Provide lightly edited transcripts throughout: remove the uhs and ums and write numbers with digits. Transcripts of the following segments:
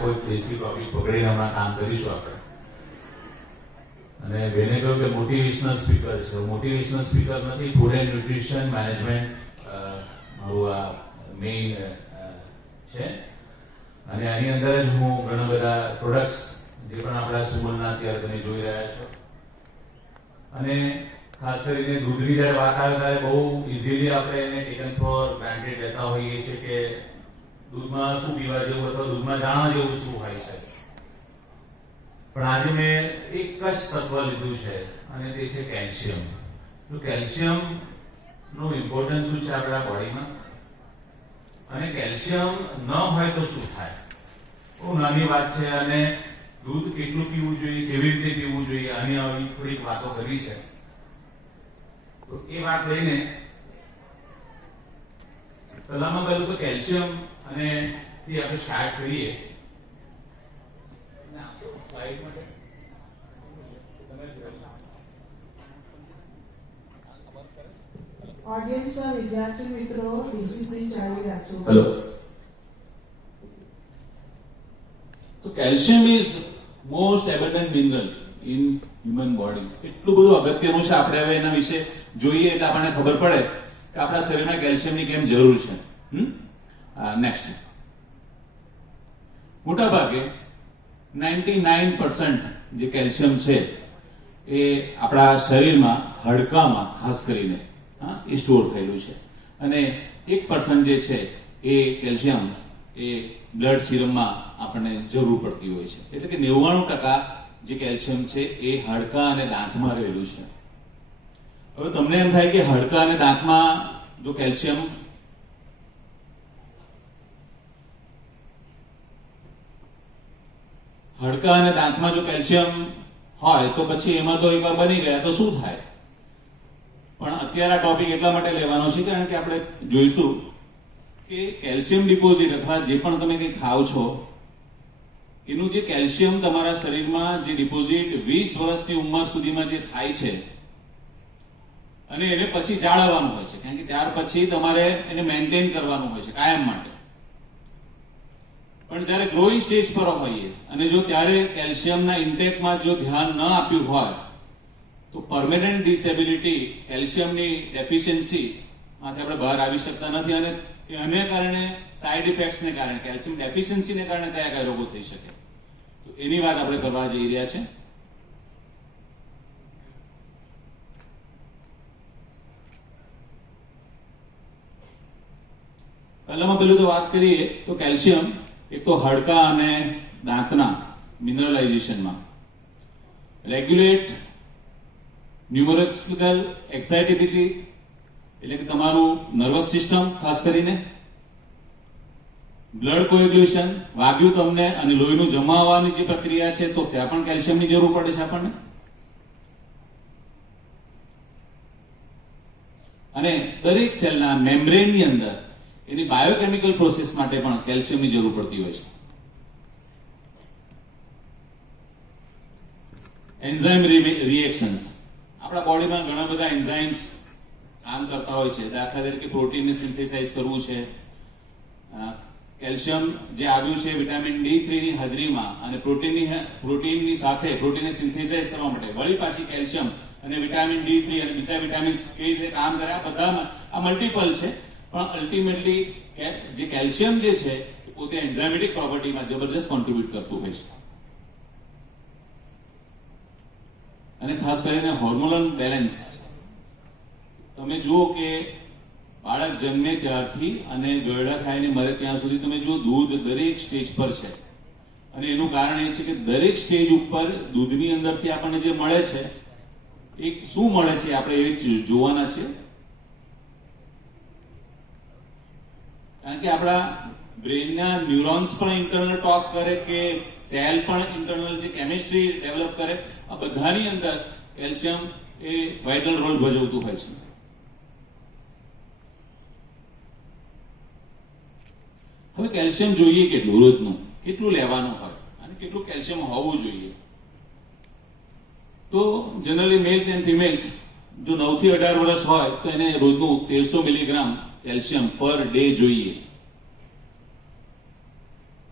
કોઈ દેશી ટોપિક પકડીને હમણાં કામ કરીશું આપણે. અને બેને કહ્યું કે મોટિવેશનલ સ્પીકર છે. મોટિવેશનલ સ્પીકર નથી, ફૂડ એન્ડ ન્યુટ્રિશન મેનેજમેન્ટ મારું આ મેઇન છે. અને આની અંદર જ હું ઘણા બધા પ્રોડક્ટ્સ જે પણ આપણા સુમલના અત્યારે તમે જોઈ રહ્યા છો, અને ખાસ કરીને દૂધની જ્યારે વાત આવે ત્યારે બહુ ઇઝીલી આપણે એને ટેકન ફોર ગ્રાન્ટેડ લેતા હોઈએ છીએ કે દૂધમાં શું પીવા જેવું અથવા દૂધમાં જાણવા જેવું શું હોય છે. પણ આજે મેં એક જ તત્વ લીધું છે અને તે છે કેલ્શિયમ. તો કેલ્શિયમ નું ઇમ્પોર્ટન્સ શું છે આપણા બોડીમાં, અને કેલ્શિયમ ન હોય તો શું થાય. બહુ નાની વાત છે. અને દૂધ કેટલું પીવું જોઈએ, કેવી રીતે પીવું જોઈએ, આની આવી થોડીક વાતો કરી છે. તો એ વાત લઈને પહેલામાં પહેલું તો કેલ્શિયમ અને થી આપણે સ્ટાર્ટ કરીએ. ઓડિયન્સના વિદ્યાર્થી મિત્રો ડિસિપ્લિન જાળવી રાખજો. હેલો. તો calcium is most abundant mineral in human body. એટલું બધું અગત્યનું છે. આપણે હવે એના વિશે જોઈએ એટલે આપણને ખબર પડે કે આપણા શરીરમાં કેલ્શિયમની કેમ જરૂર છે. નેક્સ્ટ. મોટા ભાગે 99% જે કેલ્શિયમ છે એ આપણા શરીરમાં હાડકામાં ખાસ કરીને એ સ્ટોર થયેલું છે. અને 1% જે છે એ કેલ્શિયમ એ બ્લડ સિરમમાં આપણને જરૂર પડતી હોય છે. એટલે કે 99% જે કેલ્શિયમ છે એ હાડકા અને દાંતમાં રહેલું છે. હવે તમને એમ થાય કે હાડકા અને દાંતમાં જો કેલ્શિયમ હાડકા અને દાંતમાં જો કેલ્શિયમ હોય તો પછી એમાં તો એકવાર બની ગયા તો શું થાય. પણ અત્યારે આ ટોપિક એટલા માટે લેવાનો છે કારણ કે આપણે જોઈશું કે કેલ્શિયમ ડિપોઝિટ અથવા જે પણ તમે કંઈ ખાવ છો એનું જે કેલ્શિયમ તમારા શરીરમાં જે ડિપોઝિટ 20 વર્ષની ઉંમર સુધીમાં જે થાય છે અને એને પછી જાળવવાનું હોય છે. કારણ કે ત્યાર પછી તમારે એને મેન્ટેન કરવાનું હોય છે કાયમ માટે. પણ જ્યારે ગ્રોઈંગ સ્ટેજ પર હોઈએ અને જો ત્યારે કેલ્શિયમના ઇન્ટેકમાં જો ધ્યાન ન આપ્યું હોય તો પરમેનન્ટ ડિસેબિલિટી, કેલ્શિયમની ડેફિશિયન્સી માંથી આપણે બહાર આવી શકતા નથી. અને એને કારણે સાઇડ ઇફેક્ટ્સને કારણે, કેલ્શિયમ ડેફિશિયન્સીને કારણે કયા કયા રોગો થઈ શકે, તો એની વાત આપણે કરવા જઈ રહ્યા છે. પહેલામાં પહેલું તો વાત કરીએ તો કેલ્શિયમ એક તો હાડકા અને દાંતના મિનરલાઇઝેશનમાં રેગ્યુલેટ ન્યુમેરોલોજિકલ એક્સાઇટેબિલિટી, એટલે કે તમારું નર્વસ સિસ્ટમ, ખાસ કરીને બ્લડ કોએગ્યુલેશન, વાગ્યું તમને અને લોહીનું જમાવવાની જે પ્રક્રિયા છે તો ત્યાં પણ કેલ્શિયમની જરૂર પડે છે આપણને. અને દરેક સેલના મેમ્બ્રેનની અંદર એની બાયોકેમિકલ પ્રોસેસ માટે પણ કેલ્શિયમની જરૂર પડતી હોય છે. એન્ઝાઇમ રિએક્શન્સ, આપણા બોડીમાં ઘણા બધા એન્ઝાઇમ્સ કામ કરતા હોય છે. દાખલા તરીકે પ્રોટીનને સિન્થેસાઇઝ કરવું છે. કેલ્શિયમ જે આવ્યું છે વિટામિન D3 ની હાજરીમાં અને પ્રોટીનની સાથે પ્રોટીનને સિન્થેસાઇઝ કરવા માટે વળી પાછી કેલ્શિયમ અને વિટામિન D3 અને બીજા વિટામિન્સ કઈ રીતે કામ કરે, આ બધામાં આ મલ્ટિપલ છે. પણ અલ્ટિમેટલી જે કેલ્શિયમ જે છે એ પોતે એન્ઝાઇમેટિક પ્રોપર્ટીમાં જબરજસ્ત કોન્ટ્રીબ્યુટ કરતું હોય છે. અને ખાસ કરીને હોર્મોનલ બેલેન્સ. તમે જુઓ કે બાળક જન્મે ત્યારથી અને ગરડા ખાઈને મરે ત્યાં સુધી તમે જુઓ દૂધ દરેક સ્ટેજ પર છે. અને એનું કારણ એ છે કે દરેક સ્ટેજ ઉપર દૂધની અંદરથી આપણને જે મળે છે એ શું મળે છે આપણે એ જોવાના છે. કારણ કે આપણા બ્રેનના ન્યુરોન્સ પણ ઇન્ટરનલ ટોક કરે કે સેલ પણ ઇન્ટરનલ જે કેમિસ્ટ્રી ડેવલપ કરે, આ બધાની અંદર કેલ્શિયમ એ વાઇટલ રોલ ભજવતું હોય છે. હવે કેલ્શિયમ જોઈએ કેટલું રોજનું, કેટલું લેવાનું હોય અને કેટલું કેલ્શિયમ હોવું જોઈએ. તો જનરલી મેલ્સ એન્ડ ફિમેલ્સ જો 9 થી 18 વર્ષ હોય તો એને રોજનું 1300 મિલીગ્રામ કેલ્શિયમ પર ડે જોઈએ.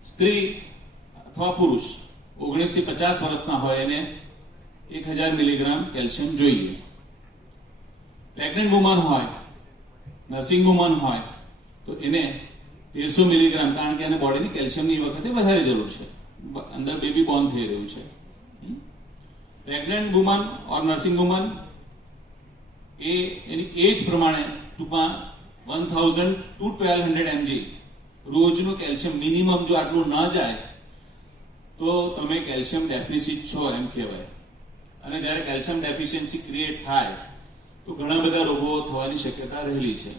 સ્ત્રી અથવા પુરુષ 19 થી 50 વર્ષના હોય એને 1000 મિલીગ્રામ કેલ્શિયમ જોઈએ. પ્રેગ્નન્ટ વુમન હોય, નર્સિંગ વુમન હોય તો એને 1300 મિલીગ્રામ, કારણ કે એને બોડીની કેલ્શિયમની વખતે વધારે જરૂર છે, અંદર બેબી બોર્ન થઈ રહ્યું છે. પ્રેગ્નન્ટ વુમન ઓર નર્સિંગ વુમન એ એની એજ પ્રમાણે ટૂંકમાં 1000 to 1200 mg રોજનું કેલ્શિયમ મિનિમમ જો આટલું ન જાય તો તમે કેલ્શિયમ ડેફિસિટ છો એમ કહેવાય. અને જ્યારે કેલ્શિયમ ડેફિશિયન્સી ક્રિએટ થાય તો ઘણા બધા રોગો થવાની શક્યતા રહેલી છે.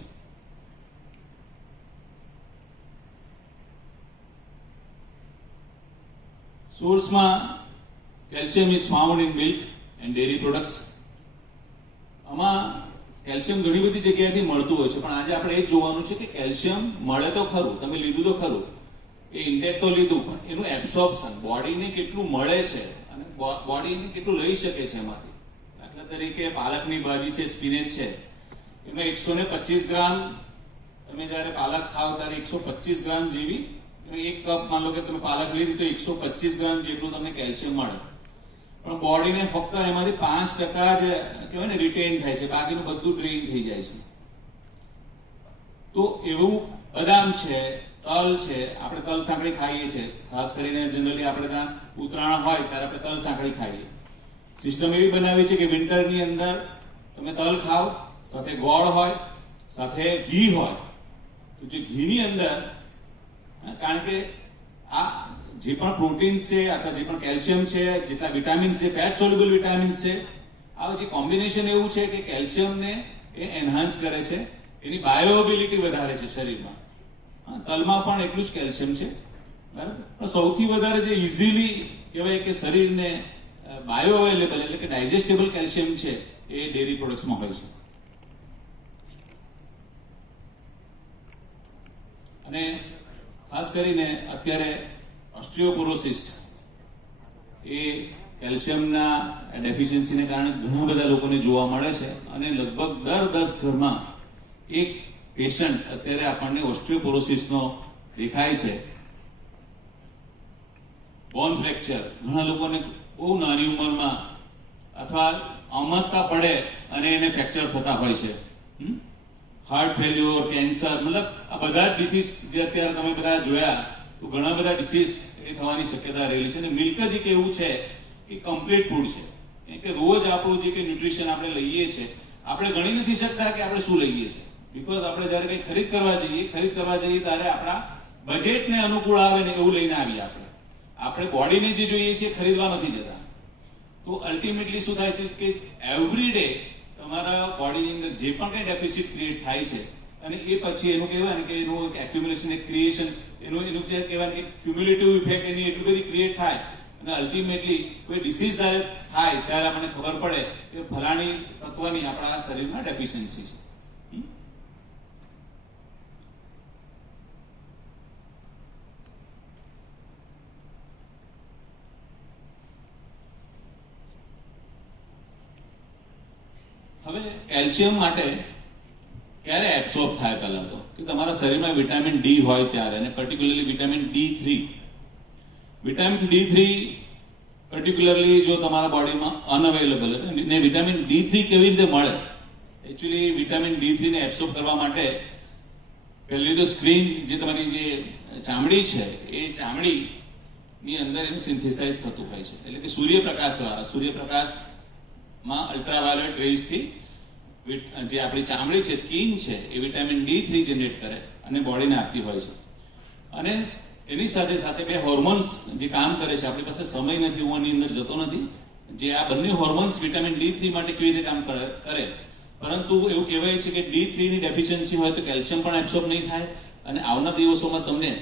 સોર્સમાં calcium is found in milk and dairy products. આમાં કેલ્શિયમ ઘણી બધી જગ્યાએથી મળતું હોય છે, પણ આજે આપણે એ જ જોવાનું છે કે કેલ્શિયમ મળે તો ખરું, તમે લીધું તો ખરું, એ ઇન્ટેક તો લીધું, પણ એનું એબ્સોર્પ્શન બોડીને કેટલું મળે છે અને બોડીને કેટલું લઈ શકે છે એમાંથી. દાખલા તરીકે પાલકની ભાજી છે, સ્પિનેચ છે, એમાં 125 ગ્રામ તમે જ્યારે પાલક ખાઓ ત્યારે 125 ગ્રામ જેવી, એક કપ માન લો કે તમે પાલક લીધી તો 125 ગ્રામ જેટલું તમને કેલ્શિયમ મળે. પણ બોડીને ફક્ત એમાંથી 5% જ કહેવાય ને રિટેન થાય છે, બાકીનું બધું ડ્રેઇન થઈ જાય છે. તો એવું બદામ છે, તલ છે, આપણે તલ સાંકળી ખાઈએ છીએ, ખાસ કરીને જનરલી આપણે ત્યાં ઉત્તરાયણ હોય ત્યારે આપણે તલ સાંકળી ખાઈએ. સિસ્ટમ એવી બનાવી છે કે વિન્ટરની અંદર તમે તલ ખાઓ, સાથે ગોળ હોય, સાથે ઘી હોય, તો જે ઘીની અંદર, કારણ કે આ જે પણ પ્રોટીન્સ છે અથવા જે પણ કેલ્શિયમ છે, જેટલા વિટામિન્સ છે, ફેટ સોલ્યુબલ વિટામિન્સ છે, આ જે કોમ્બિનેશન એવું છે કે કેલ્શિયમને એ એન્હાન્સ કરે છે, એની બાયોએબિલિટી વધારે છે શરીરમાં. તલમાં પણ એટલું જ કેલ્શિયમ છે, બરાબર. પણ સૌથી વધારે જે ઇઝીલી કહેવાય કે શરીરને બાયો અવેલેબલ એટલે કે ડાયજેસ્ટેબલ કેલ્શિયમ છે એ ડેરી પ્રોડક્ટ્સમાં હોય છે. અને ખાસ કરીને અત્યારે ઓસ્ટિયોપોરોસિસ એ કેલ્શિયમના ડેફિશિયન્સીને કારણે ઘણા બધા લોકોને જોવા મળે છે, અને લગભગ દર 10 ઘરમાં એક પેશન્ટ અત્યારે આપણને ઓસ્ટિયોપોરોસિસનો દેખાય છે. બોન ફ્રેક્ચર ઘણા લોકોને બહુ નાની ઉંમરમાં અથવા અમસ્તા પડે અને એને ફ્રેક્ચર થતા હોય છે. હાર્ટ ફેલ્યોર, કેન્સર, મતલબ આ બધા ડિસીઝ જે અત્યારે તમે બધા જોયા, તો ઘણા બધા ડિસીઝ એ થવાની શક્યતા રહેલી છે. અને મિલ્ક જ એક એવું છે કે કમ્પ્લીટ ફૂડ છે કે રોજ આપણું જે કંઈ ન્યુટ્રિશન આપણે લઈએ છીએ આપણે ગણી નથી શકતા કે આપણે શું લઈએ છીએ. બીકોઝ આપણે જ્યારે કંઈ ખરીદ કરવા જઈએ ત્યારે આપણા બજેટને અનુકૂળ આવે ને એવું લઈને આવીએ. આપણે બોડીને જે જોઈએ છીએ ખરીદવા નથી જતા. તો અલ્ટિમેટલી શું થાય છે કે એવરી ડે તમારા બોડીની અંદર જે પણ કંઈ ડેફિસિટ ક્રિએટ થાય છે, અને એ પછી એનું કહેવાય ને કે એનું એક એક્યુમ્યુલેશન, એક ક્રિએશન, એનું જે કહેવાય ને કે ક્યુમ્યુલેટિવ ઇફેક્ટ એની એટલી બધી ક્રિએટ થાય, અને અલ્ટિમેટલી કોઈ ડિસીઝ જ્યારે થાય ત્યારે આપણને ખબર પડે કે ફલાણી તત્વની આપણા શરીરમાં ડેફિશિયન્સી છે. હવે કેલ્શિયમ માટે ક્યારે એબ્સોર્બ થાય? પહેલા તો કે તમારા શરીરમાં વિટામિન ડી હોય ત્યારે, અને particularly vitamin D3. Vitamin D3 particularly જો તમારા બોડીમાં અનઅવેલેબલ, ને વિટામિન D3 કેવી રીતે મળે? એકચ્યુઅલી વિટામિન D3 ને એબ્સોર્બ કરવા માટે પહેલી તો સ્ક્રીન, જે તમારી જે ચામડી છે એ ચામડીની અંદર એનું સિન્થેસાઇઝ થતું હોય છે, એટલે કે સૂર્યપ્રકાશ દ્વારા, સૂર્યપ્રકાશમાં અલ્ટ્રાવાયોલેટ રેઝથી જે આપણી ચામડી છે, સ્કિન છે, એ વિટામિન D3 જનરેટ કરે અને બોડીને આપતી હોય છે. અને એની સાથે સાથે બે હોર્મોન્સ જે કામ કરે છે, આપણી પાસે સમય નથી, હું આની અંદર જતો નથી, જે આ બંને હોર્મોન્સ વિટામિન D3 માટે કેવી રીતે કામ કરે. પરંતુ એવું કહેવાય છે કે D3 ની ડેફિશિયન્સી હોય તો કેલ્શિયમ પણ એબ્સોર્બ નહીં થાય, અને આવનાર દિવસોમાં તમને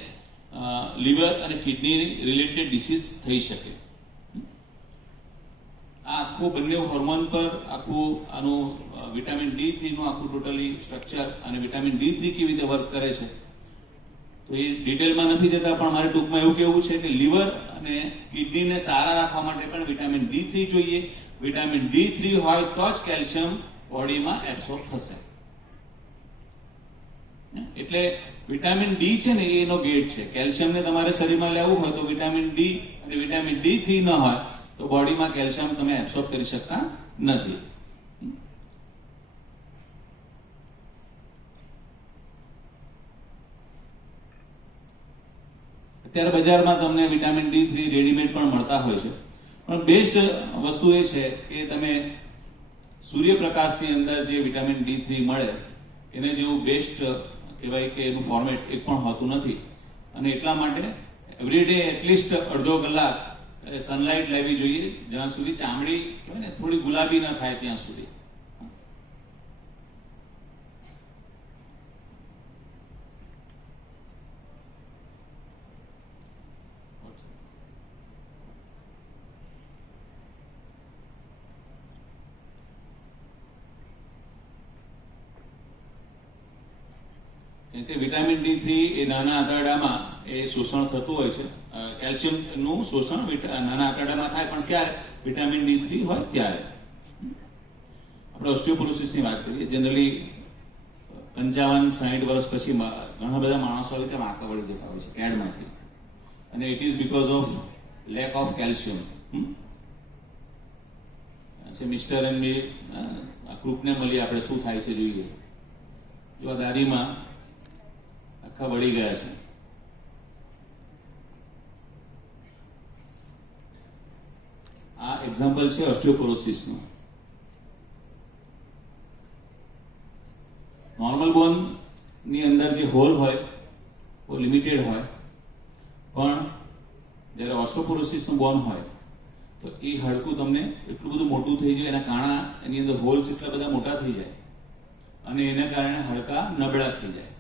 લીવર અને કિડની રિલેટેડ ડિસીઝ થઈ શકે. આ આખું બંને હોર્મોન પર આખું આનું વિટામિન D3 નું આખું ટોટલી સ્ટ્રક્ચર અને વિટામિન D3 કેવી રીતે વર્ક કરે છે તો એ ડિટેલમાં નથી જતા, પણ મારે ટૂંકમાં એવું કહેવું છે કે લીવર અને કિડનીને સારા રાખવા માટે પણ વિટામિન D3 જોઈએ. વિટામિન D3 હોય તો જ કેલ્શિયમ બોડીમાં એબ્સોર્બ થશે. એટલે વિટામિન ડી છે ને એ એનો ગેટ છે. કેલ્શિયમને તમારે શરીરમાં લેવું હોય તો વિટામિન ડી અને વિટામિન D3 ન હોય તો બોડીમાં કેલ્શિયમ તમે એબ્સોર્બ કરી શકતા નથી. અત્યારે બજારમાં તમને વિટામિન D3 રેડીમેડ પણ મળતા હોય છે, પણ બેસ્ટ વસ્તુ એ છે કે તમે સૂર્યપ્રકાશની અંદર જે વિટામિન D3 મળે એને જેવું બેસ્ટ કહેવાય કે એનું ફોર્મેટ એક પણ હોતું નથી. અને એટલા માટે એવરીડે એટલીસ્ટ અડધો કલાક સનલાઇટ લેવી જોઈએ, જ્યાં સુધી ચામડી કહેવાય ને થોડી ગુલાબી ન થાય ત્યાં સુધી. કેમ કે વિટામિન D3 એ નાના આંતરડામાં એ શોષણ થતું હોય છે. કેલ્શિયમનું શોષણ નાના આંતરડામાં થાય, પણ ક્યારે? વિટામિન D3 હોય ત્યારે. આપણે ઓસ્ટિયોપોરોસિસની વાત કરીએ. જનરલી 55-60 વર્ષ પછી ઘણા બધા માણસો આવી કે વાંકા વળી જતા હોય છે કેડમાંથી, અને it is because of lack of calcium. Mister and me આ ગ્રુપને મળી આપણે શું થાય છે જોઈએ. જો આ દાદીમાં આખા વળી ગયા છે. આ એક્ઝામ્પલ છે ઓસ્ટિયોપોરોસિસનું. નોર્મલ બોન ની અંદર જે હોલ હોય वो લિમિટેડ હોય, પણ જ્યારે ઓસ્ટિયોપોરોસિસનું બોન હોય તો એ હાડકું તમને એટલું બધું મોટું થઈ જાય, એના કાણા એની અંદર હોલ્સ એટલા બધા મોટા થઈ જાય અને એના કારણે હાડકા નબળા થઈ જાય.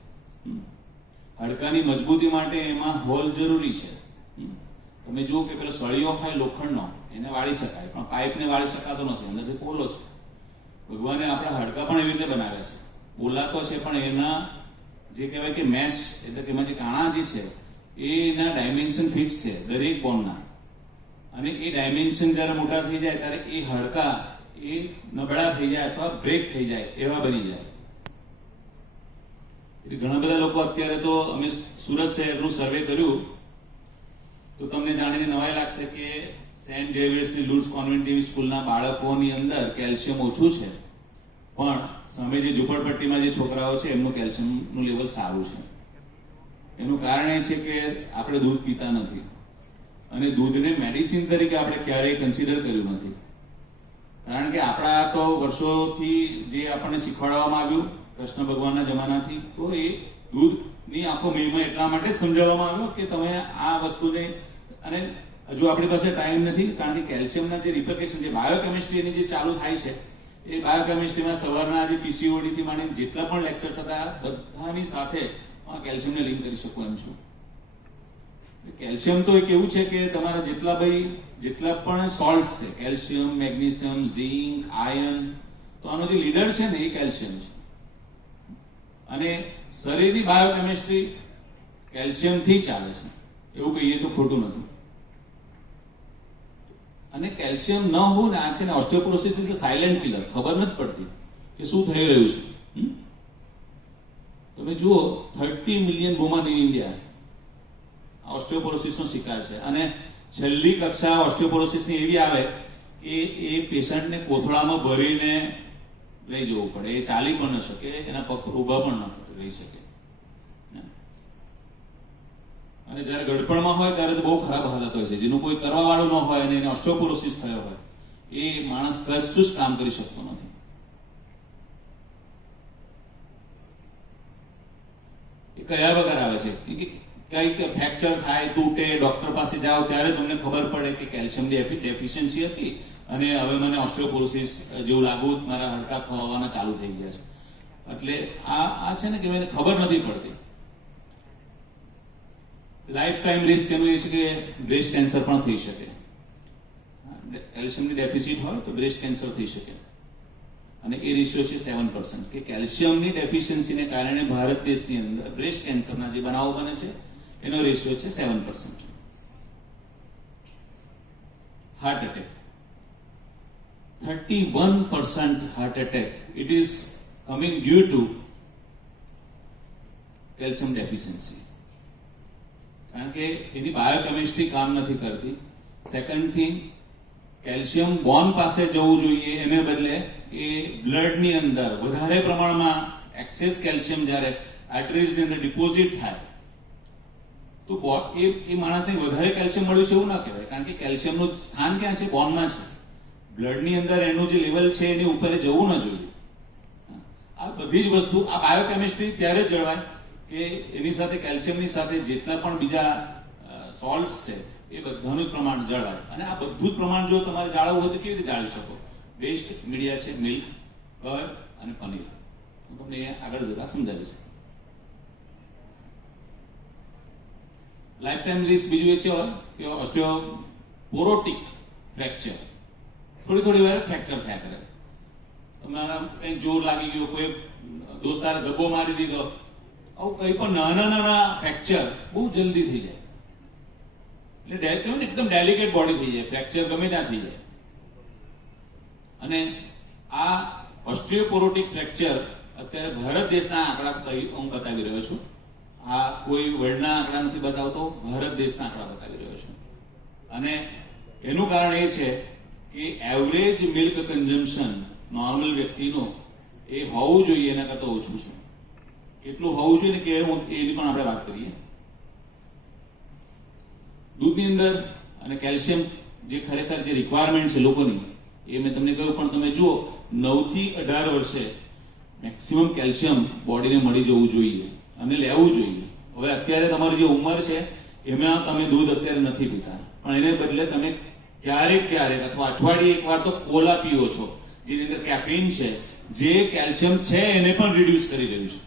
હાડકાની મજબૂતી માટે એમાં હોલ જરૂરી છે. તમે જુઓ કે પેલો સળિયો હોય લોખંડનો, એને વાળી શકાય, પણ પાઇપને વાળી શકાતો નથી, અંદરથી પોલો છે. ભગવાને આપણા હાડકા પણ એવી રીતે બનાવ્યા છે. બોલાતો છે, પણ એના જે કહેવાય કે મેશ એટલે કે એમાં જે કાણા જે છે એના ડાયમેન્શન ફિક્સ છે દરેક બોનના, અને એ ડાયમેન્શન જ્યારે મોટા થઈ જાય ત્યારે એ હાડકા એ નબળા થઈ જાય અથવા બ્રેક થઈ જાય એવા બની જાય. એટલે ઘણા બધા લોકો અત્યારે તો અમે સુરત શહેરનું સર્વે કર્યું તો તમને જાણીને નવાઈ લાગશે કે સેન્ટ ઝેવિયર્સની લુડ્સ કોન્વેન્ટ જેવી સ્કૂલના બાળકોની અંદર કેલ્શિયમ ઓછું છે, પણ સામે જે ઝુંપડપટ્ટીમાં જે છોકરાઓ છે એમનું કેલ્શિયમનું લેવલ સારું છે. એનું કારણ એ છે કે આપણે દૂધ પીતા નથી અને દૂધને મેડિસિન તરીકે આપણે ક્યારેય કન્સિડર કર્યું નથી. કારણ કે આપણા તો વર્ષોથી જે આપણને શીખવાડવામાં આવ્યું કૃષ્ણ ભગવાનના જમાનાથી, તો એ દૂધની આખો મહિમા એટલા માટે સમજાવવામાં આવ્યો કે તમે આ વસ્તુને, અને હજુ આપણી પાસે ટાઈમ નથી કારણ કે કેલ્શિયમના જે રિપ્લિકેશન જે બાયોકેમિસ્ટ્રી એની જે ચાલુ થાય છે એ બાયોકેમિસ્ટ્રીમાં સવારના જે PCOD થી માંડીને જેટલા પણ લેક્ચર્સ હતા બધાની સાથે કેલ્શિયમને લિંક કરી શકું એમ છું. કેલ્શિયમ તો એક એવું છે કે તમારા જેટલા પણ સોલ્ટ્સ છે, કેલ્શિયમ, મેગ્નેશિયમ, ઝિંક, આયર્ન, તો આનો જે લીડર છે ને એ કેલ્શિયમ છે. અને શરીરની બાયોકેમિસ્ટ્રી કેલ્શિયમથી ચાલે છે, એવું કહીએ તો ખોટું નથી. અને કેલ્શિયમ ન હોય ને, આ છે ને ઓસ્ટિયોપોરોસિસ એટલે સાયલેન્ટ કિલર, ખબર નથી પડતી કે શું થઈ રહ્યું છે. તમે જુઓ 30 મિલિયન વુમન ઇન ઇન્ડિયા ઓસ્ટિયોપોરોસિસનો શિકાર છે, અને છેલ્લી કક્ષા ઓસ્ટિયોપોરોસિસની એવી આવે કે એ પેશન્ટને કોથળામાં ભરીને લઈ જવું પડે, એ ચાલી પણ ન શકે, એના પગ પર ઊભા પણ ન રહી શકે. અને જ્યારે ગડપણમાં હોય ત્યારે તો બહુ ખરાબ હાલત હોય છે. જેનું કોઈ કરવા વાળું ન હોય અને એને ઓસ્ટિયોપોરોસિસ થયો હોય એ માણસ કશું જ કામ કરી શકતો નથી. એ કયા વગર આવે છે કે કંઈક ફ્રેક્ચર થાય, તૂટે, ડોક્ટર પાસે જાઓ ત્યારે તમને ખબર પડે કે કેલ્શિયમની ડેફિશિયન્સી હતી અને હવે મને ઓસ્ટિયોપોરોસિસ જેવું લાગુ, મારા હાડકા ખવાવાના ચાલુ થઈ ગયા છે. એટલે આ છે ને કે મને ખબર નથી પડતી. લાઈફ ટાઈમ રિસ્ક એનું એ છે કે બ્રેસ્ટ કેન્સર પણ થઈ શકે. કેલ્શિયમની ડેફિસિટ હોય તો બ્રેસ્ટ કેન્સર થઈ શકે, અને એ રેશિયો છે 7%. કે કેલ્શિયમની ડેફિશિયન્સીને કારણે ભારત દેશની અંદર બ્રેસ્ટ કેન્સરના જે બનાવો બને છે એનો રેશિયો છે 7%. Heart attack 31% heart attack, it is coming due to calcium deficiency, કારણ કે એની બાયોકેમિસ્ટ્રી કામ નથી કરતી. સેકન્ડ થિંગ, કેલ્શિયમ બોન પાસે જવું જોઈએ, એને બદલે એ બ્લડની અંદર વધારે પ્રમાણમાં એક્સેસ કેલ્શિયમ જ્યારે આર્ટરીઝની અંદર ડિપોઝિટ થાય તો એ માણસને વધારે કેલ્શિયમ મળ્યું છે એવું ના કહેવાય, કારણ કે કેલ્શિયમનું સ્થાન ક્યાં છે? બોનમાં છે. બ્લડની અંદર એનું જે લેવલ છે એની ઉપર જવું ન જોઈએ. આ બધી જ વસ્તુ, આ બાયોકેમિસ્ટ્રી ત્યારે જ જળવાય કે એની સાથે કેલ્શિયમની સાથે જેટલા પણ બીજા સોલ્ટ્સ છે એ બધાનું જ પ્રમાણ જળવાય. અને આ બધું જ પ્રમાણ જો તમારે જાળવવું હોય તો કેવી રીતે જાળવી શકો? બેસ્ટ મીડિયા છે મિલ્ક, કર્ડ અને પનીર. હું તમને એ આગળ જતા સમજાવીશ. લાઈફ ટાઈમ રિસ્ક બીજું એ છે કે ઓસ્ટિયોપોરોટિક ફ્રેક્ચર, થોડી વાર ફ્રેક્ચર થયા કરે. તમારા કંઈ જોર લાગી ગયો, કોઈ દોસ્તારે ધબ્બો મારી દીધો, આવું કંઈ પણ નાના ફ્રેક્ચર બહુ જલ્દી થઈ જાય. એટલે એકદમ ડેલિકેટ બોડી થઈ જાય, ફ્રેક્ચર ગમે ત્યાં થઈ જાય. અને આ ઓસ્ટિયોપોરોટિક ફ્રેક્ચર અત્યારે ભારત દેશના આંકડા હું બતાવી રહ્યો છું. આ કોઈ વર્લ્ડના આંકડા નથી બતાવતો, ભારત દેશના આંકડા બતાવી રહ્યો છું. અને એનું કારણ એ છે કે એવરેજ મિલ્ક કન્ઝમ્પશન નોર્મલ વ્યક્તિનું એ હોવું જોઈએ એના કરતાં ઓછું છે. કેટલું હોવું જોઈએ ને કે એની પણ આપણે વાત કરીએ. દૂધની અંદર અને કેલ્શિયમ જે ખરેખર જે રિક્વાયરમેન્ટ છે લોકોની, એ મેં તમને કહ્યું, પણ તમે જુઓ 9 થી 18 વર્ષે મેક્સિમમ કેલ્શિયમ બોડીને મળી જવું જોઈએ અને લેવું જોઈએ. હવે અત્યારે તમારી જે ઉંમર છે એમાં તમે દૂધ અત્યારે નથી પીતા, પણ એને બદલે તમે ક્યારેક અથવા અઠવાડિયે એકવાર તો કોલા પીઓ છો, જેની અંદર કેફીન છે, જે કેલ્શિયમ છે એને પણ રિડ્યુસ કરી રહ્યું છે.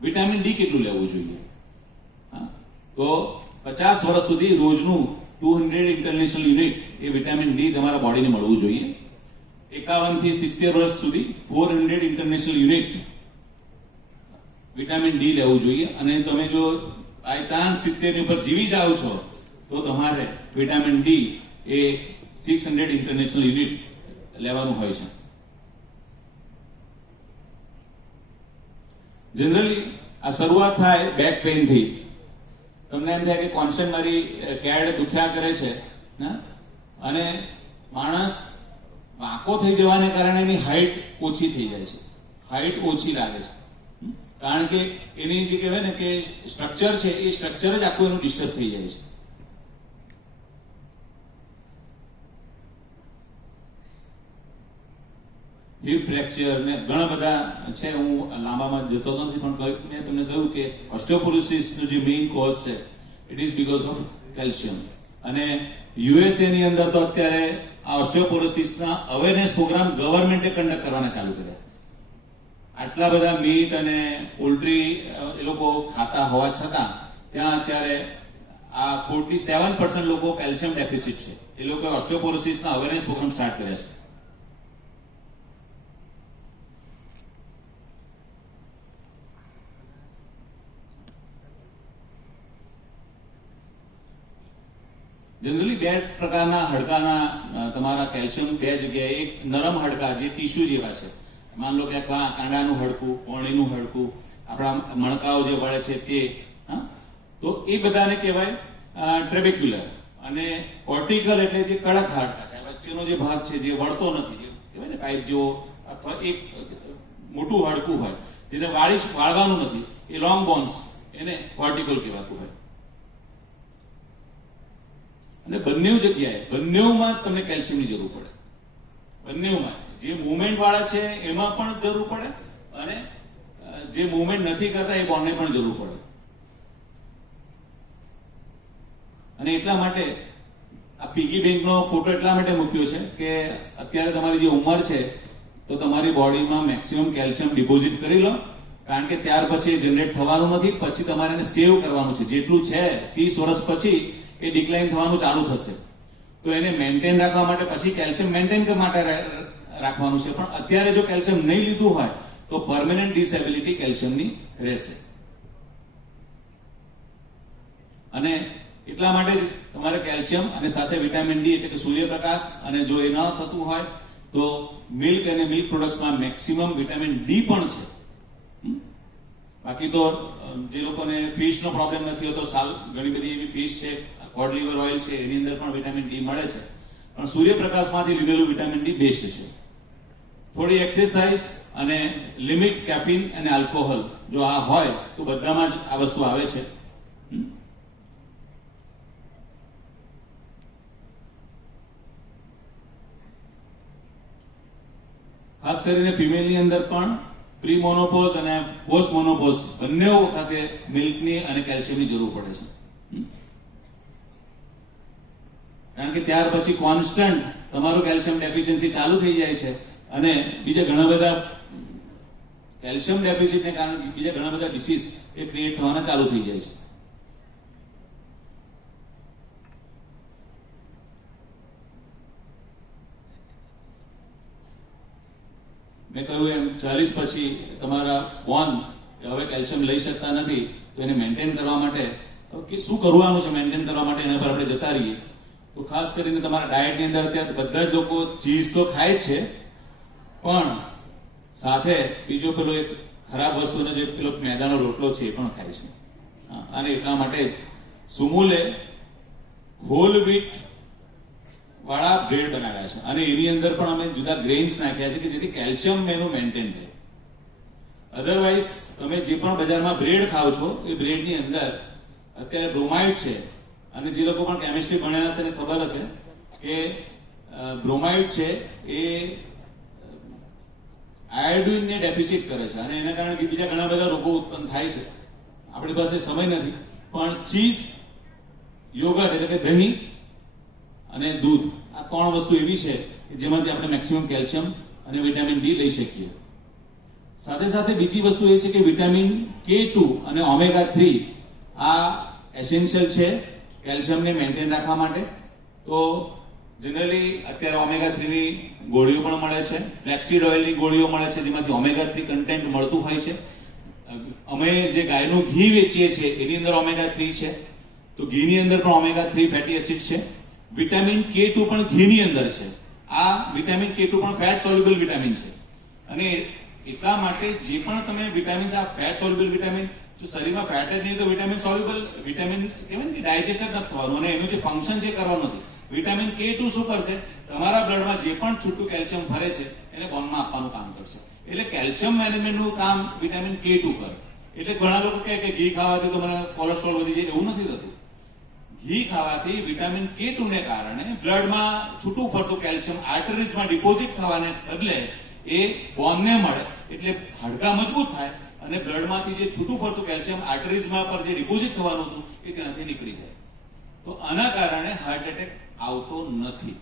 વિટામિન ડી કેટલું લેવું જોઈએ? તો 50 વર્ષ સુધી રોજનું 200 ઇન્ટરનેશનલ યુનિટ એ વિટામિન ડી તમારા બોડીને મળવું જોઈએ. 51 થી 70 વર્ષ સુધી 400 ઇન્ટરનેશનલ યુનિટ વિટામિન ડી લેવું જોઈએ. અને તમે જો બાય ચાન્સ 70 ની ઉપર જીવી જાઓ છો તો તમારે વિટામિન ડી એ 600 ઇન્ટરનેશનલ યુનિટ લેવાનું હોય છે. જનરલી આ શરૂઆત થાય બેક પેઇન થી. તમને એમ થાય કે કોન્સ્ટન્ટ મારી કેડ દુખ્યા કરે છે, અને માણસ વાંકો થઈ જવાને કારણે એની હાઈટ ઓછી થઈ જાય છે, હાઈટ ઓછી લાગે છે. કારણ કે એની જે કહેવાય ને કે સ્ટ્રક્ચર છે એ સ્ટ્રક્ચર જ આખું એનું ડિસ્ટર્બ થઈ જાય છે. હિપ ફ્રેક્ચર ને ઘણા બધા છે, હું લાંબામાં જતો નથી, પણ મેં તમને કહ્યું કે ઓસ્ટિયોપોરોસિસનો જે મેઇન કોઝ છે it is because of calcium. અને યુએસએ ની અંદર તો અત્યારે આ ઓસ્ટિયોપોરોસિસના અવેરનેસ પ્રોગ્રામ ગવર્મેન્ટે કન્ડક્ટ કરવાના ચાલુ કર્યા. આટલા બધા મીટ અને પોલ્ટ્રી એ લોકો ખાતા હોવા છતાં ત્યાં અત્યારે આ 47% લોકો કેલ્શિયમ ડેફિસિટ છે. એ લોકો ઓસ્ટિયોપોરોસિસના અવેરનેસ પ્રોગ્રામ સ્ટાર્ટ કર્યા છે. જનરલી 2 પ્રકારના હાડકાના તમારા કેલ્શિયમ 2 જગ્યાએ, એક નરમ હાડકા જે ટીશ્યુ જેવા છે, માન લો કે કાંડાનું હાડકું, કોણીનું હાડકું, આપણા મણકાઓ જે વળે છે તે, તો એ બધાને કહેવાય ટ્રેબેક્યુલર. અને કોર્ટિકલ એટલે જે કડક હાડકા છે, વચ્ચેનો જે ભાગ છે જે વળતો નથી, જે કહેવાય ને પાઇપ જેવો, અથવા એક મોટું હાડકું હોય જેને વાળવાનું નથી, એ લોંગ બોન્સ, એને કોર્ટિકલ કહેવાતું હોય. અને બંનેમાં તમને કેલ્શિયમની જરૂર પડે. બંનેમાં જે મુવમેન્ટ વાળા છે એમાં પણ જરૂર પડે, અને જે મુવમેન્ટ નથી કરતા એ બોન્ડને પણ જરૂર પડે. અને એટલા માટે આ પીગી બેંકનો ફોટો એટલા માટે મૂક્યો છે કે અત્યારે તમારી જે ઉંમર છે તો તમારી બોડીમાં મેક્સિમમ કેલ્શિયમ ડિપોઝિટ કરી લો, કારણ કે ત્યાર પછી એ જનરેટ થવાનું નથી. પછી તમારે એને સેવ કરવાનું છે. જેટલું છે 30 વર્ષ પછી એ ડિક્લાઇન થવાનું ચાલુ થશે. તો એને મેન્ટેન રાખવા માટે પછી કેલ્શિયમ મેન્ટેન માટે રાખવાનું છે. પણ અત્યારે જો કેલ્શિયમ નહીં લીધું હોય તો પરમેનન્ટ ડિસેબિલિટી કેલ્શિયમની રહેશે. અને એટલા માટે જ તમારે કેલ્શિયમ અને સાથે વિટામિન ડી એટલે કે સૂર્યપ્રકાશ, અને જો એ ન થતું હોય તો મિલ્ક અને મિલ્ક પ્રોડક્ટ્સમાં મેક્સિમમ વિટામિન ડી પણ છે. બાકી તો જે લોકોને ફિશનો પ્રોબ્લેમ નથી હોતો, ઘણી બધી એવી ફિશ છે, કોડ લીવર ઓઇલ છે, એની અંદર પણ વિટામિન ડી મળે છે. પણ સૂર્યપ્રકાશમાંથી લીધેલું વિટામિન ડી બેસ્ટ છે. થોડી એક્સરસાઇઝ અને લિમિટ કેફીન અને આલ્કોહોલ જો આ હોય તો બધામાં જ આ વસ્તુ આવે છે. ખાસ કરીને ફિમેલની અંદર પણ પ્રી મોનોપોઝ અને પોસ્ટ મોનોપોઝ બંને વખતે મિલ્કની અને કેલ્શિયમની જરૂર પડે છે. કારણ કે ત્યાર પછી કોન્સ્ટન્ટ તમારું કેલ્શિયમ ડેફિશિયન્સી ચાલુ થઈ જાય છે અને બીજા ઘણા બધા કેલ્શિયમ ડેફિસિટને કારણે બીજા ઘણા બધા ડિસીઝ એ ક્રિએટ થવાના ચાલુ થઈ જાય છે. મેં કહ્યું એમ 40 પછી તમારા બોન હવે કેલ્શિયમ લઈ શકતા નથી, તો એને મેન્ટેન કરવા માટે શું કરવાનું છે, મેન્ટેન કરવા માટે એના પર આપણે જતા રહીએ તો ખાસ કરીને તમારા ડાયટની અંદર અત્યારે બધા જ લોકો ચીઝ તો ખાય જ છે, પણ સાથે બીજો પેલો એક ખરાબ વસ્તુનો જે પેલો મેદાનો રોટલો છે એ પણ ખાય છે. અને એટલા માટે જ સુમુલે હોલ વ્હીટ વાળા બ્રેડ બનાવ્યા છે અને એની અંદર પણ અમે જુદા ગ્રેઇન્સ નાખ્યા છે કે જેથી કેલ્શિયમ એનું મેન્ટેન રહે. અધરવાઇઝ તમે જે પણ બજારમાં બ્રેડ ખાવ છો એ બ્રેડની અંદર અત્યારે બ્રોમાઇડ છે, અને જે લોકો પણ કેમિસ્ટ્રી ભણેલા છે એને ખબર હશે કે બ્રોમાઇડ છે એ આયોડિનને ડેફિસિટ કરે છે અને એના કારણે બીજા ઘણા બધા રોગો ઉત્પન્ન થાય છે. આપણી પાસે સમય નથી, પણ ચીઝ, યોગર્ટ એટલે કે દહીં અને દૂધ, આ 3 વસ્તુ એવી છે કે જેમાંથી આપણે મેક્સિમમ કેલ્શિયમ અને વિટામિન ડી લઈ શકીએ. સાથે સાથે બીજી વસ્તુ એ છે કે વિટામિન K2 અને ઓમેગા 3 આ એસેન્શિયલ છે કેલ્શિયમને મેન્ટેન રાખવા માટે. તો જનરલી અત્યારે ઓમેગા 3 ની ગોળીઓ પણ મળે છે, ફ્લેક્સીડ ઓઇલની ગોળીઓ મળે છે જેમાંથી ઓમેગા 3 કન્ટેન્ટ મળતું હોય છે. અમે જે ગાયનું ઘી વેચીએ છીએ એની અંદર ઓમેગા 3 છે, તો ઘીની અંદર પણ ઓમેગા 3 ફેટી એસિડ છે. વિટામિન K2 પણ ઘીની અંદર છે. આ વિટામિન K2 પણ ફેટ સોલ્યુબલ વિટામિન છે અને એટલા માટે જે પણ તમે વિટામિન, આ ફેટ સોલ્યુબલ વિટામિન, જો શરીરમાં ફેટ જ નહીં તો વિટામિન સોલ્યુબલ વિટામિન કહેવાય ને કે ડાયજેસ્ટ જ નથી થવાનું અને એનું જે ફંક્શન છે કરવાનું નથી. વિટામિન K2 શું કરશે, તમારા બ્લડમાં જે પણ છૂટું કેલ્શિયમ ફરે છે એને બોનમાં આપવાનું કામ કરશે. એટલે કેલ્શિયમ મેનેજમેન્ટનું કામ વિટામિન K2 કરે. એટલે ઘણા લોકો કહે કે ઘી ખાવાથી તો મને કોલેસ્ટ્રોલ વધી જાય, એવું નથી થતું. ઘી ખાવાથી વિટામિન K2 ને કારણે બ્લડમાં છૂટું ફરતું કેલ્શિયમ આર્ટરીઝમાં ડિપોઝિટ થવાને બદલે એ બોનને મળે, એટલે હાડકાં મજબૂત થાય અને બ્લડમાંથી જે છૂટું ફરતું કેલ્શિયમ આર્ટરીઝમાં પર જે ડિપોઝિટ થવાનું હતું એ ત્યાંથી નીકળી જાય. તો આના કારણે હાર્ટ એટેક આવતો નથી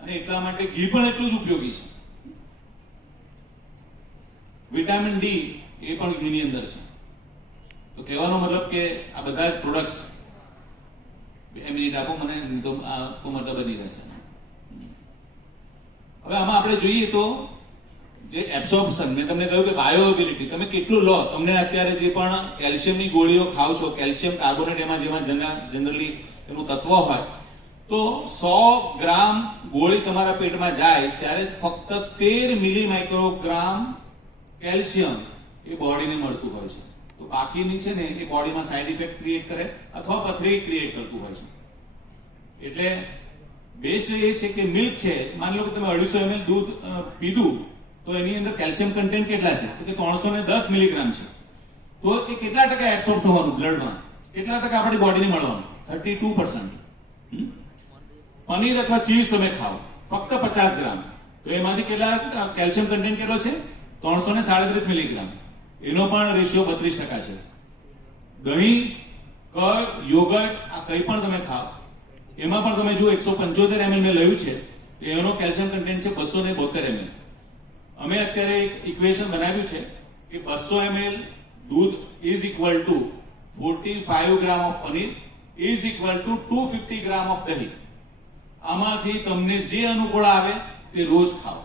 અને એટલા માટે ઘી પણ એટલું જ ઉપયોગી છે. વિટામિન ડી એ પણ ઘીની અંદર છે. તો કહેવાનો મતલબ કે આ બધા જ પ્રોડક્ટ્સ 2 મિનિટ આપો મને, તો આ મતલબ બની રહેશે. હવે આમાં આપણે જોઈએ તો જે એબ્સોર્પ્શન, મેં તમને કહ્યું કે બાયોએબિલિટી તમે કેટલું લો. તમને અત્યારે જે પણ કેલ્શિયમની ગોળીઓ ખાવ છો, કેલ્શિયમ કાર્બોનેટ એમાં જેમાં જનરલી એનું તત્વ હોય, તો 100 ગ્રામ ગોળી તમારા પેટમાં જાય ત્યારે ફક્ત 13 મિલી માઇક્રોગ્રામ કેલ્શિયમ એ બોડીને મળતું હોય છે. તો બાકીની છે ને એ બોડીમાં સાઇડ ઇફેક્ટ ક્રિએટ કરે અથવા પથરી ક્રિએટ કરતું હોય છે. એટલે બેસ્ટ એ છે કે મિલ્ક છે, માની લો કે તમે 250 ml દૂધ પીધું તો એની અંદર કેલ્શિયમ કન્ટેન્ટ કેટલા છે, તો કે 310 મિલીગ્રામ છે. તો એ કેટલા ટકા એબ્સોર્બ થવાનું બ્લડમાં, કેટલા ટકા આપણી બોડીને મળવાનું, 32%. પનીર અથવા ચીઝ તમે ખાઓ ફક્ત 50 ગ્રામ, તો એમાંથી કેટલા કેલ્શિયમ કન્ટેન્ટ કેટલો છે, 337 મિલીગ્રામ. એનો પણ રેશિયો 32% છે. દહીં, કર્ડ, યોગર્ટ આ કંઈ પણ તમે ખાઓ એમાં પણ તમે જો 175 ml મેં લયું છે તો એનો કેલ્શિયમ કન્ટેન્ટ છે 272 ml. અમે અત્યારે એક ઇક્વેશન બનાવ્યું છે કે 200 ml દૂધ is equal to 45 gram of paneer is equal to 250 gram of દહીં. આમાંથી તમને જે અનુકૂળ આવે તે રોજ ખાઓ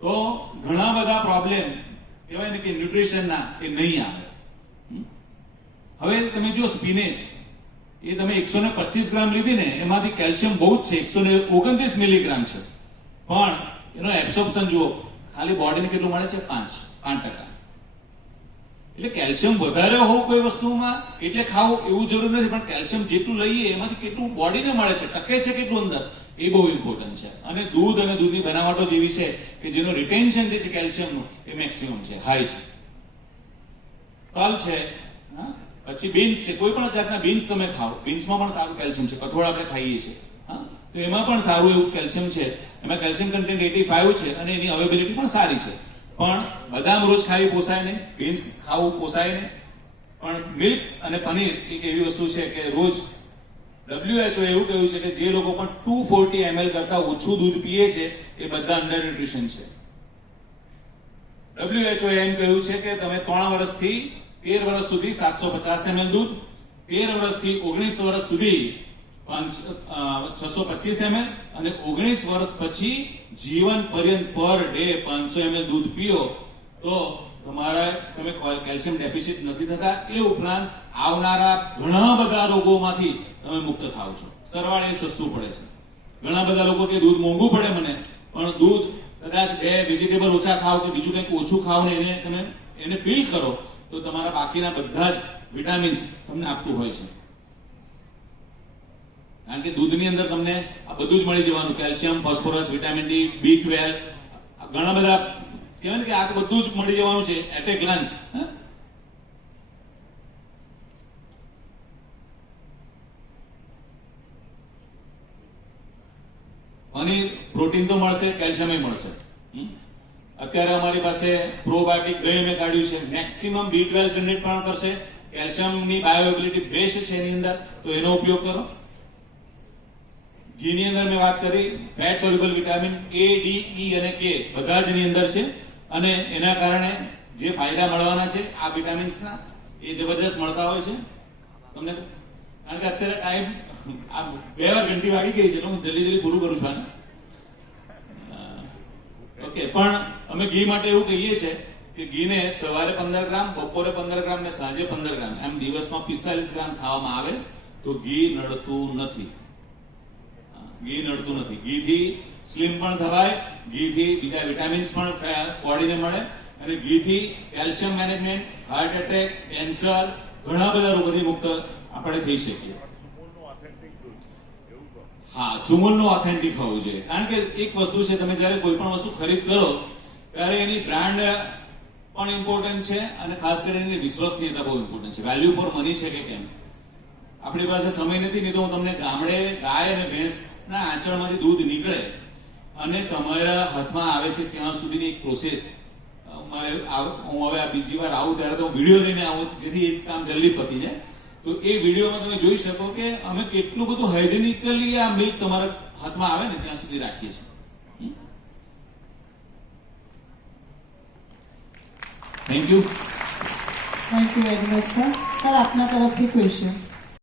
તો ઘણા બધા પ્રોબ્લેમ કહેવાય ને કે ન્યુટ્રિશનના એ નહીં આવે. હવે તમે જો સ્પિનેચ એ તમે 125 ગ્રામ લીધી ને એમાંથી કેલ્શિયમ બહુ જ છે, 129 મિલીગ્રામ છે, પણ એનો એબ્સોર્પ્શન જુઓ, ખાલી બોડીને કેટલું મળે છે? 5%. એટલે કેલ્શિયમ વધારે હોવું કોઈ વસ્તુમાં એટલે ખાવું એવું જરૂર નથી, પણ કેલ્શિયમ જેટલું લઈએ એમાંથી કેટલું બોડીને મળે છે, ટકે છે કેટલું અંદર, એ બહુ ઇમ્પોર્ટન્ટ છે. અને દૂધ અને દૂધની બનાવટો જેવી છે કે જેનું રિટેન્શન જે છે કેલ્શિયમનું એ મેક્સિમમ છે, હાઈ છે. તલ છે, હા, પછી બીન્સ છે, કોઈ પણ જાતના બીન્સ તમે ખાઓ, બીન્સમાં પણ સારું કેલ્શિયમ છે. કઠોળ આપણે ખાઈએ છીએ, હા, તો એમાં પણ સારું એવું કેલ્શિયમ છે. એમાં કેલ્શિયમ કન્ટેન્ટ 85 છે અને એની અવેબિલિટી પણ સારી છે. પણ બદામ રોજ ખાવી પોસાય નહીં, બીન્સ ખાવું પોસાય નહીં, પણ મિલ્ક અને પનીર એક એવી વસ્તુ છે કે રોજ WHO એવું કહ્યું છે કે જે લોકો પણ 240 ml કરતા ઓછું દૂધ પીએ છે એ બધા અંડર ન્યુટ્રિશન છે. WHO એમ કહ્યું છે કે તમે 3 વર્ષથી 13 વર્ષ સુધી 750 ml દૂધ, 13 વર્ષથી 19 વર્ષ સુધી 625 ml અને 19 વર્ષ પછી જીવન પર્યંત પર ડે 500 ml દૂધ પીઓ તો તમે કેલ્શિયમ ડેફિસિટ નથી થતા. એ ઉપરાંત આવનારા ઘણા બધા રોગોમાંથી તમે મુક્ત થાવ છો. સરવાળે સસ્તું પડે છે. ઘણા બધા લોકો કે દૂધ મોંઘું પડે મને, પણ દૂધ કદાચ 2 વેજીટેબલ ઓછા ખાવ કે બીજું કંઈક ઓછું ખાવ ને એને ફીલ કરો તો તમારા બાકીના બધા જ વિટામિન્સ તમને આપતું હોય છે. કારણ કે દૂધની અંદર તમને આ બધું જ મળી જવાનું, calcium, phosphorus, vitamin D, B12, ઘણા બધા કહેવાય ને કે આ બધું જ મળી જવાનું છે at a glance. Paneer protein તો મળશે, કેલ્શિયમ મળશે. અત્યારે અમારી પાસે પ્રોબાયોટિક દહીં મેં કાઢ્યું છે, મેક્સિમમ B12 જનરેટ પણ કરશે, કેલ્શિયમની બાયોએબિલિટી બેસ્ટ છે એની અંદર, તો એનો ઉપયોગ કરો. ઘીની અંદર મેં વાત કરી, fat soluble vitamin A, D, E અને K બધા જ એની અંદર છે અને એના કારણે જે ફાયદા મળવાના છે આ વિટામિન્સના એ જબરજસ્ત મળતા હોય છે તમને. કારણ કે અત્યારે ટાઈમ આ 2 વાર ઘંટી વાગી ગઈ છે એટલે હું જલ્દી પૂરું કરું છું. ઓકે, પણ અમે ઘી માટે એવું કહીએ છીએ કે ઘીને સવારે 15 ગ્રામ, બપોરે 15 ગ્રામ ને સાંજે 15 ગ્રામ, એમ દિવસમાં 45 ગ્રામ ખાવામાં આવે તો ઘી નડતું નથી. ઘીથી સ્લિમ પણ થવાય, ઘીથી બીજા વિટામિન્સ પણ બોડીને મળે અને ઘીથી calcium management, heart attack, cancer, ઘણા બધા રોગોથી મુક્ત આપણે થઈ શકીએ. હા, સુમૂલનું ઓથેન્ટિક હોવું જોઈએ. કારણ કે એક વસ્તુ છે, તમે જ્યારે કોઈ પણ વસ્તુ ખરીદ કરો ત્યારે એની બ્રાન્ડ પણ ઇમ્પોર્ટન્ટ છે અને ખાસ કરીને એની વિશ્વસનીયતા બહુ ઇમ્પોર્ટન્ટ છે. વેલ્યુ ફોર મની છે કે કેમ. આપણી પાસે સમય નથી, નહીં તો હું તમને ગામડે ગાય અને ભેંસના આંચળમાંથી દૂધ નીકળે અને તમારા હાથમાં આવે છે ત્યાં સુધીની એક પ્રોસેસ હું હવે આ બીજી વાર આવું ત્યારે તો હું વિડીયો લઈને આવું જેથી એ જ કામ જલ્દી પતી જાય. તો એ વિડીયોમાં તમે જોઈ શકો કે અમે કેટલું બધું હાઇજેનિકલી આ મિલ્ક તમારા હાથમાં આવે ને ત્યાં સુધી રાખીએ છીએ. Thank you. Thank you very much sir. Sir, આપના તરફથી ક્વેશ્ચન.